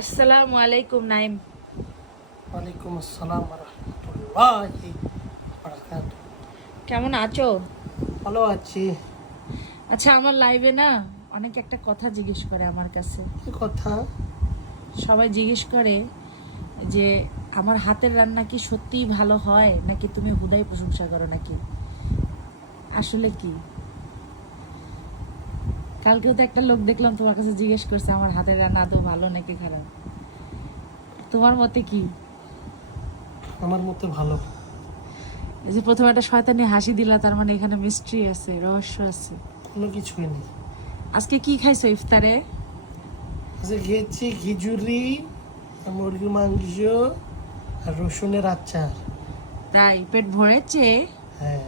আসসালামু আলাইকুম নাইম। ওয়ালাইকুম আসসালাম ওয়া রাহমাতুল্লাহি ওয়া বারাকাতুহু। কেমন আছো? ভালো আছি। আচ্ছা, আমার লাইভে না অনেকে একটা কথা জিজ্ঞেস করে আমার কাছে। কি কথা? সবাই জিজ্ঞেস করে যে আমার হাতের রান্না কি সত্যিই ভালো হয় নাকি তুমি হুদাই প্রশংসা করো নাকি? আসলে কি? কালকেও তো একটা লোক দেখলাম তোমার কাছে জিজ্ঞেস করছে আমার হাতের রান্না আদৌ ভালো নাকি খারাপ। তোমার মতে কি? আমার মতে ভালো। এই যে প্রথমে একটা শয়তানি হাসি দিলা, তার মানে এখানে মিস্ট্রি আছে, রহস্য আছে। কোনো কিছুই নেই। আজকে কি খাইছো ইফতারে? আজকে খেয়েছি খিচুড়ি, মুরগির মাংস আর রসুনের আচার। তাই পেট ভরেছে? হ্যাঁ।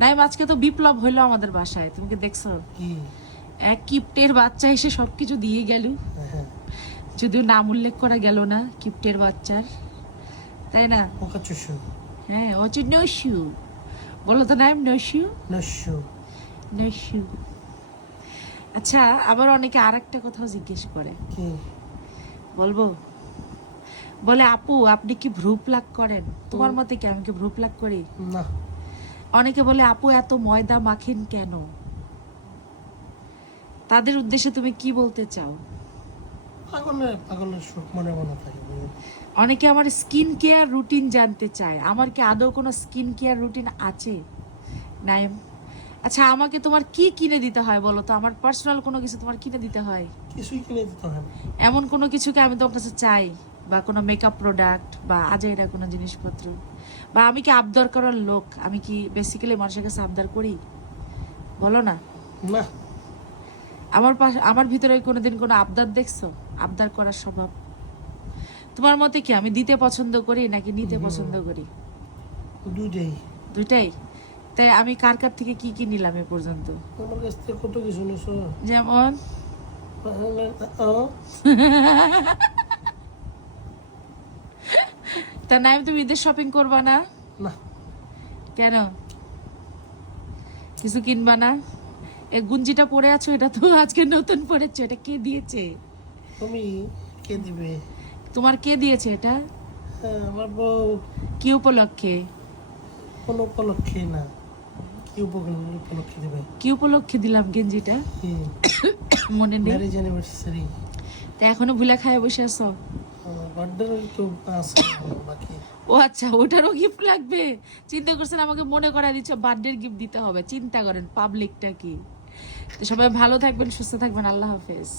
নাইম, আজকে তো বিপ্লব হইলো আমাদের বাসায়, তুমি কি দেখছো? কি? এক কিপ্টের বাচ্চা এসে সবকিছু দিয়ে গেল, হ্যাঁ। যদিও নাম উল্লেখ করা গেল না কিপ্টের বাচ্চার, তাই না? পোকা চুষু। হ্যাঁ, ও হচ্ছে নসু। বলো তো নাইম, নসু নস্যু। নসু। আচ্ছা, আবার অনেকে আর একটা কথাও জিজ্ঞেস করে। কি? বলবো? বলে আপু আপনি কি ভ্রু প্লাক করেন? তোমার মতে কি আমি কি ভ্রু প্লাক করি? না। অনেকে বলে আপু এত ময়দা মাখেন কেন? তাদের উদ্দেশ্যে তুমি কি বলতে চাও? পাগলের সুখ মনে মনে থাকে। অনেকে আমার স্কিন কেয়ার রুটিন জানতে চায়। আমার কি আদৌ কোনো স্কিন কেয়ার রুটিন আছে নাইম? আচ্ছা, আমাকে তোমার কি কিনে দিতে হয় বলো তো? আমার পার্সোনাল কোনো কিছু তোমার কিনে দিতে হয়? কিছুই কিনে দিতে হয় না। এমন কোনো কিছুকে আমি তোমার কাছে চাই, বা কোনো মেকআপ প্রোডাক্ট বা আজাইরা কোনো জিনিসপত্র, বা আমি কি আবদার করার লোক? আমি কি বেসিক্যালি মানুষের কাছে আবদার করি? বলো না। না। আমার ভিতরে কোনোদিন কোনো আবদার দেখছো? আবদার করার স্বভাব? তোমার মতে কি আমি দিতে পছন্দ করি নাকি নিতে পছন্দ করি? দুইটাই। দুইটাই। তাই আমি কার কার থেকে কি কি নিলাম এ পর্যন্ত? আমার কাছ থেকে কত কিছু নিছো। যেমন তা নাই, তুমি ঈদের শপিং করবা না? না। কেন? কিছু কিনবা না? এই গুঞ্জিটা পরে আছো, এটা তো আজকে নতুন পরেছো, এটা কে দিয়েছে? তুমি। কে দিবে? তোমার কে দিয়েছে এটা? আমার বউ। কি উপলক্ষে? কোনো উপলক্ষে না। কি উপলক্ষে দেবে? কি উপলক্ষে দিলাম গেঞ্জিটা? মনে নেই? Marriage anniversary. তা এখনো ভুলে খায় বসে আছো? বার্থডে তো আছে বাকি। ও আচ্ছা, ওটারও গিফট লাগবে? চিন্তা করছেন আমাকে মনে করাই দিচ্ছ বার্থডের গিফট দিতে হবে? চিন্তা করেন পাবলিকটা কি। তো সবাই ভালো থাকবেন, সুস্থ থাকবেন, আল্লাহ হাফেজ।